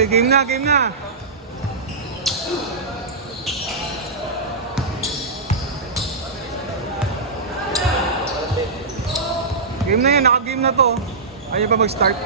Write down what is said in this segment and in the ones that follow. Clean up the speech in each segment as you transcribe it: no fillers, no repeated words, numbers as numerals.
Okay, game na, game na. Game na yan, naka-game na to. Ayaw pa mag-start.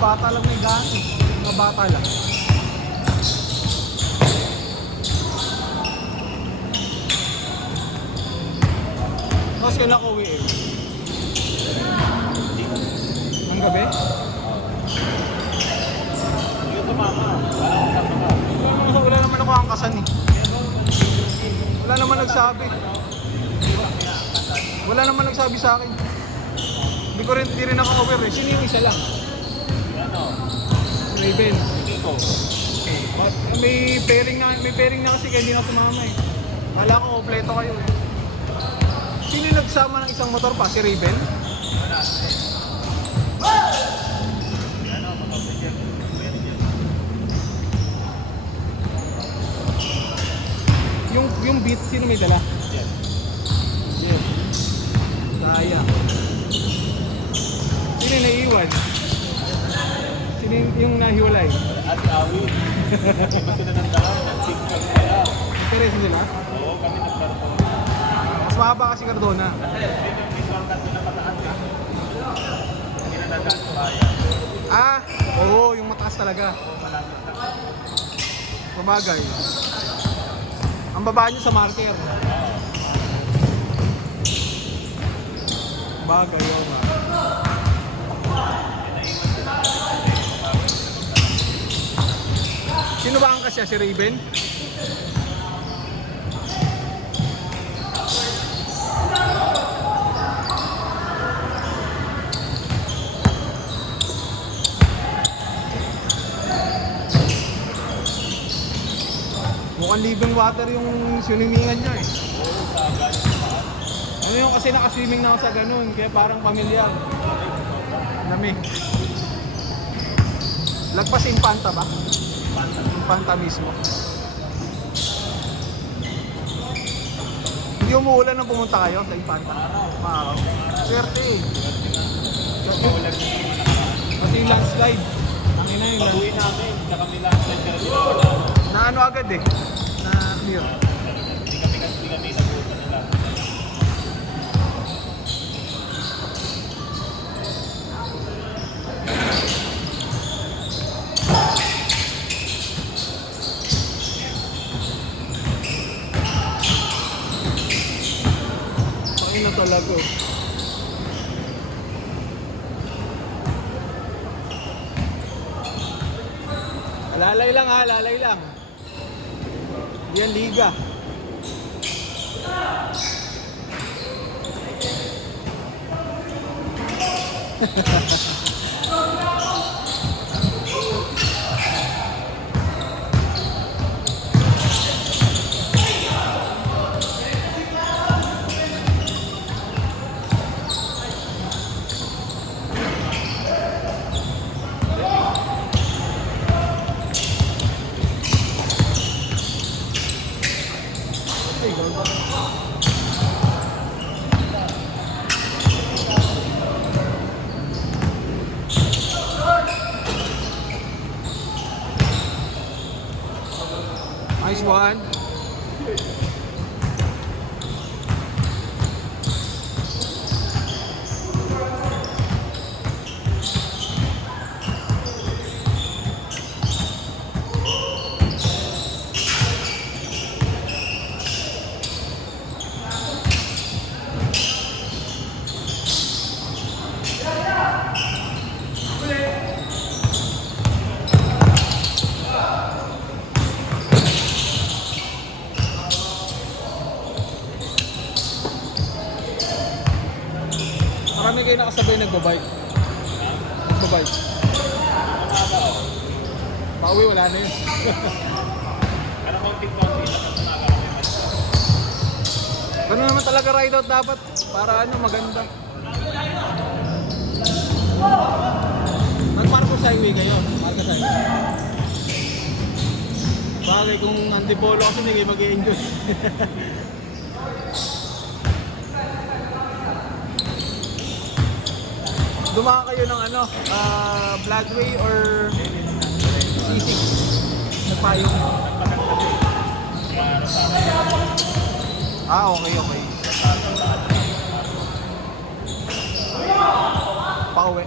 Bata lang may gamit. Mga bata lang. Tapos ka na uwi eh. Ang gabi? Yung tumama. Wala naman ako angkasan eh. Wala naman nagsabi. Wala naman nagsabi sa akin. Hindi ko rin, di rin ako aware eh. Sino yung isa lang? Raven. Dito. May pairing na kasi kaya hindi na sumama eh. Kala ko kompleto kayo eh. Sino yung nagsama ng isang motor pa? Si Raven? Yung beat, sino may dala? Yeah. Sayang. Sino yung naiiwan? Sino yung nahiwalay? Ate Awi. Iba sila ng dalaw. Nag-signal sila. Interes nila? Oo, kami nag-karton. Mas mahaba kasi Cardona. Kasi may shortcut na pataas ka. Hindi na nadaan ko kaya. Ah, oo, yung mataas talaga. Oo, malapit na. Mabagay. Ang baba niyo sa marker. Bagay, oo nga. Sino ba ang kasya? Si Raven? Mukhang living water yung swimingan niya eh. Oo, sa galing sa taas. Ano yung kasi nakaswimming na ako sa ganun, kaya parang pamilyar. Dami. Lagpas Infanta ba? Infanta mismo. Hindi umuulan nang pumunta kayo sa Infanta? Maaraw. Swerte eh. Maulan din naman ako. Pati yung landslide. Ang ina yung Pag-uwi namin, na kami lang sa Jerusalem. na ano agad eh. Na clear. Hindi kami nabutan nila. Ang ina talaga. Lalay lang ha, lalay lang. Yan liga. Nice one. Marami kayo nakasabay nagbabike. Nagbabike. Pauwi, wala na yun. konting-konti lang ang nagagawa may balik. Ganun naman talaga ride out dapat. Para ano, maganda. Mag-Marcos Highway kayo. Marcos Highway. Bagay kung antipolo kasi hindi kayo mag-i-enjoy. Dumaan kayo ng ano, Bloodway or C6? Nagpayong. Kaya ano sa akin, Okay, okay. Pauwi.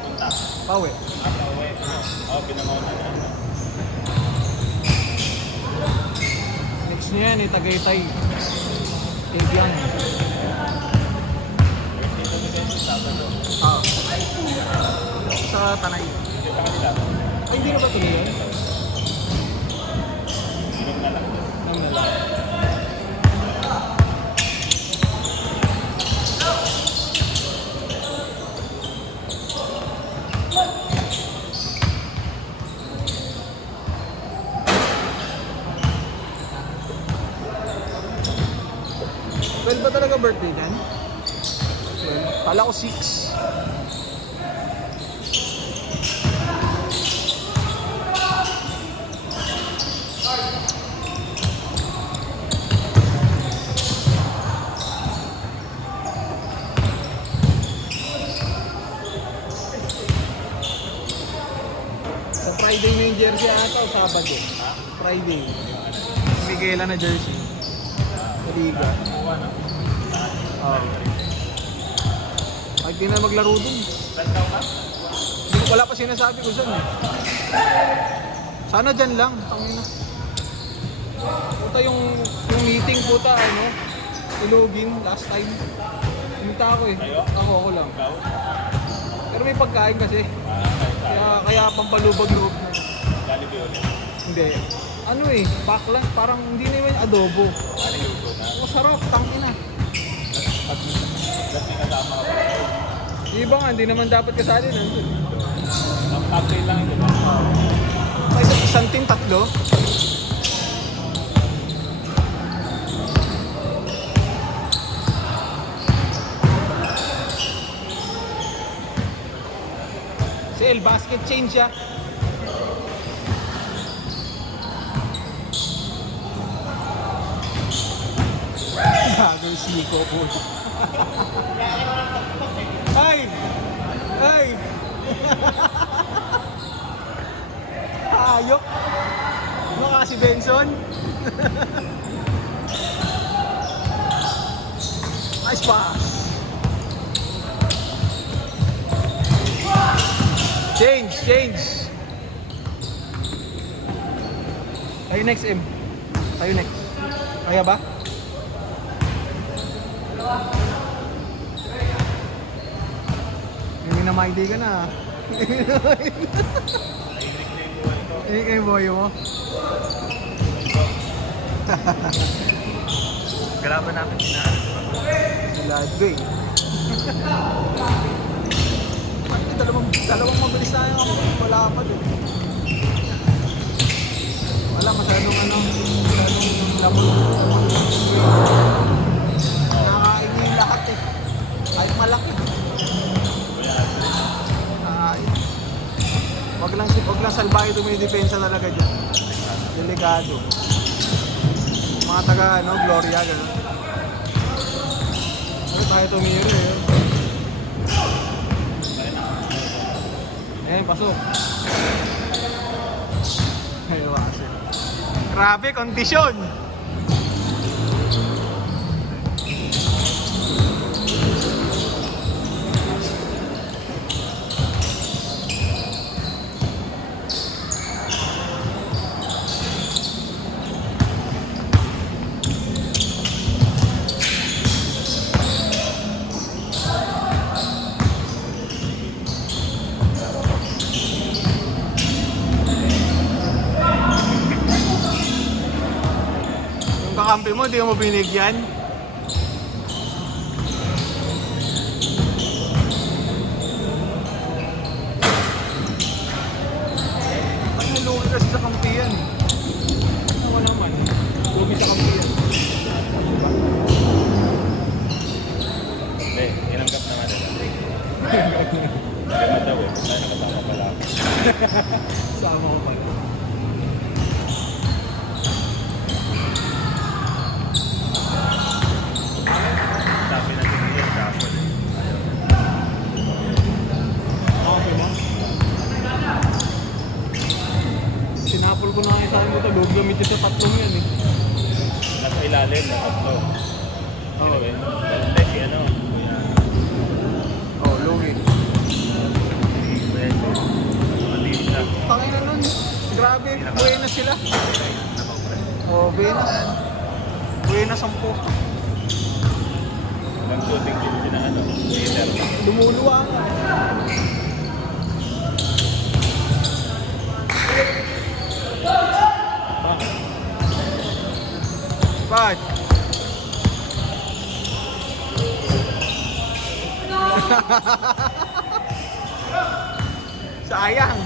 punta. Pauwi. Pauwi. Binangon na yan. Next niya yan, Tagaytay. Tibian. Dito na kayo sa Sabado. Sa Tanay. Dito ka kanila. Ay, hindi na ba tuloy yan? Inom na lang. Nang nala. Ba talaga birthday yan? 12. Kala ko 6. Sa Friday na yung jersey ata o Sabado? Friday. Miguela na jersey. Sa Liga. Kuha na. Ay, di na maglaro dun. Lantaw ka? Wala pa sinasabi ko dyan eh. Sana dyan lang, tangina. Puta yung meeting puta, ano, tulugin last time. Pumunta ako eh. Kayo? Ako lang. Ikaw? Pero may pagkain kasi. Kaya pampalubag loob. Jollibee ulit. Hindi. Ano eh, baklan, parang hindi na yung adobo. Ano yung uso na? Masarap, tangina. Ba't may kasama ka? Yung iba nga, hindi naman dapat kasali nandun. Ang cocktail lang ito. Ay, isang team, 3. Si El Basket change siya. Gagawin siko po. Ay! Ay! Ayok! Ano ka si Benson? Nice pass! Change! Change! Tayo next, M. Tayo next. Kaya ba? Hindi na ma-ID ka na. Hindi kayo boy mo. Galaban namin sinaan. Silado eh. Ay, dalawang mabilis na yung ako. Wala pa din. Wala, masyadong ano, masyadong lamon. Nakakain niya yung lahat eh. Kahit malaki. Wag lang salbahe dumidepensa talaga dyan. Delikado. Mga taga ano, Gloria, gano'n. Ay, tayo tumiri eh. Ayan, pasok. Ay, wasi. Grabe, kondisyon! Kakampi mo, di mo binigyan. Ay, naluwi kasi sa kampiyan. Ano naman? Sama ko pala. Sabi na din yan kapon. Okay ba? Sinapol ko na kayo sa akin ito. Loob gamit yung sa tatlong yan eh. Nasa ilalim na tatlo. Oo. Anyway, hindi si ano. Oh, Louie. Pwede. Maliit na. Pangina nun. Grabe. Buenas sila. Oh, Buenas. Buenas 10. Ang shooting din sila ano. Leader. Lumuluwa nga. Bad. Sayang.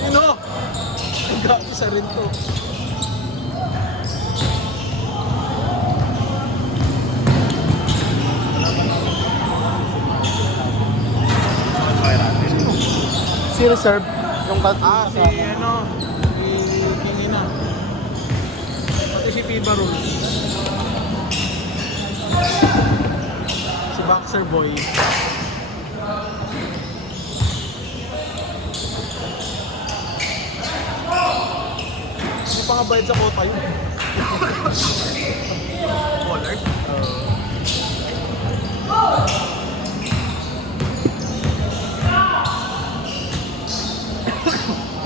Yun o. Ang grabe sa rin to. Si reserve, yung cut. Si ano, si Kingina. Pati si Pibarul. Si Boxer Boy. Hindi pa nga bayad sa kota yun. Pollard?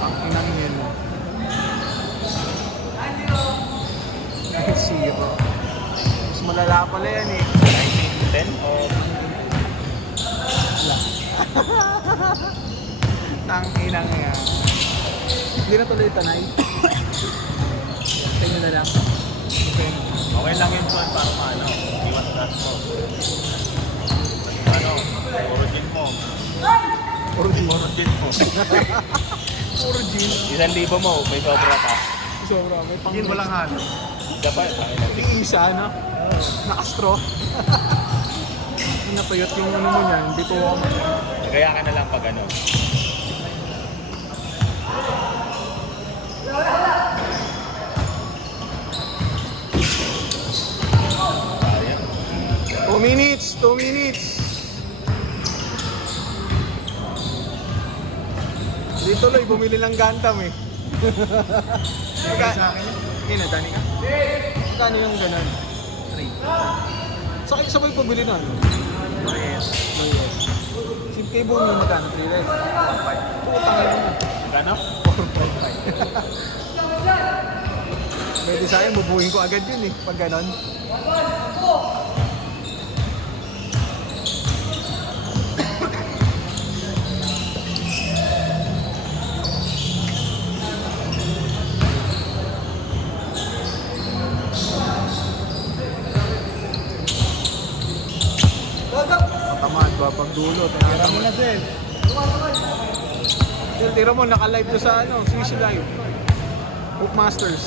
Ang inang yun. 9-0. Mas malala pala yan eh. 10 o Ang inang yan. Hindi na tuloy tanay. Tingnan na lang. Okay. okay lang yun Juan para maano. Iwas gas mo. Ano, origin mo. Origin. Origin mo. Origin. 1,000 mo, may sobra ka. Sobra. May pang... Yun walang halo. Dapat, tangin na. Yung isa, no? Naka-straw. Napayot yung ano mo niya. Hindi ko ako Kaya ka na lang pag ano. Sayang. 2 minutes. 2 minutes. Hindi tuloy. Bumili ng Gantam eh. Ina, dani ka? Dani yung ganun. 3. Sabay pabili na. Yes. Si Cable yung magkano? 3 red? 1.5. Putang ina mo. Gano? 4.5. Pwede sa akin, bubuhin ko agad yun eh. Pag ganon. Tamad ba pagdulo? Tira mo na din. Tira mo, naka-live to sa ano, Swiss Live. Bookmasters.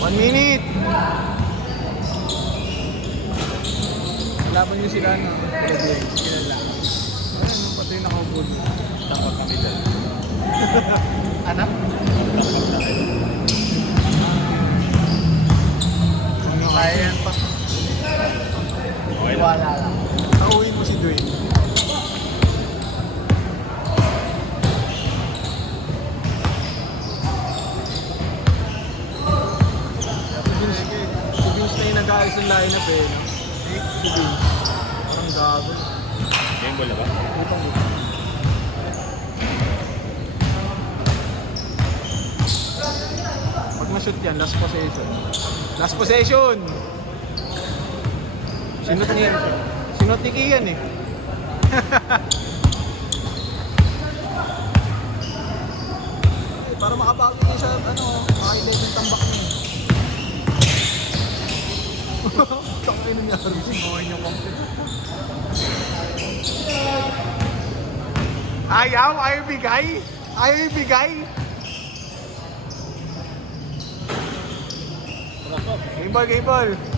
One minute. Laban nyo sila na. Sila lang. Ayun, pati nakaupo. Tampak kami dyan. Anak? Tampak na kayo. Kaya yan pa. Okay lang. lang. Tauhin mo si Dwayne. Si Vince na yung nag-aayos ng lineup eh. No? Si Vince. Parang gago. Game ball na ba? Butang butang. Pag ma-shoot yan, last possession. Last possession! Sinot ni Kian eh. Para makabawi niya sa ano, maka-11 yung tambak niya. Tangay nangyari. Sinuhin yung complete. Ayaw? Ayaw bigay? Ayaw ibigay? Game ball, game ball.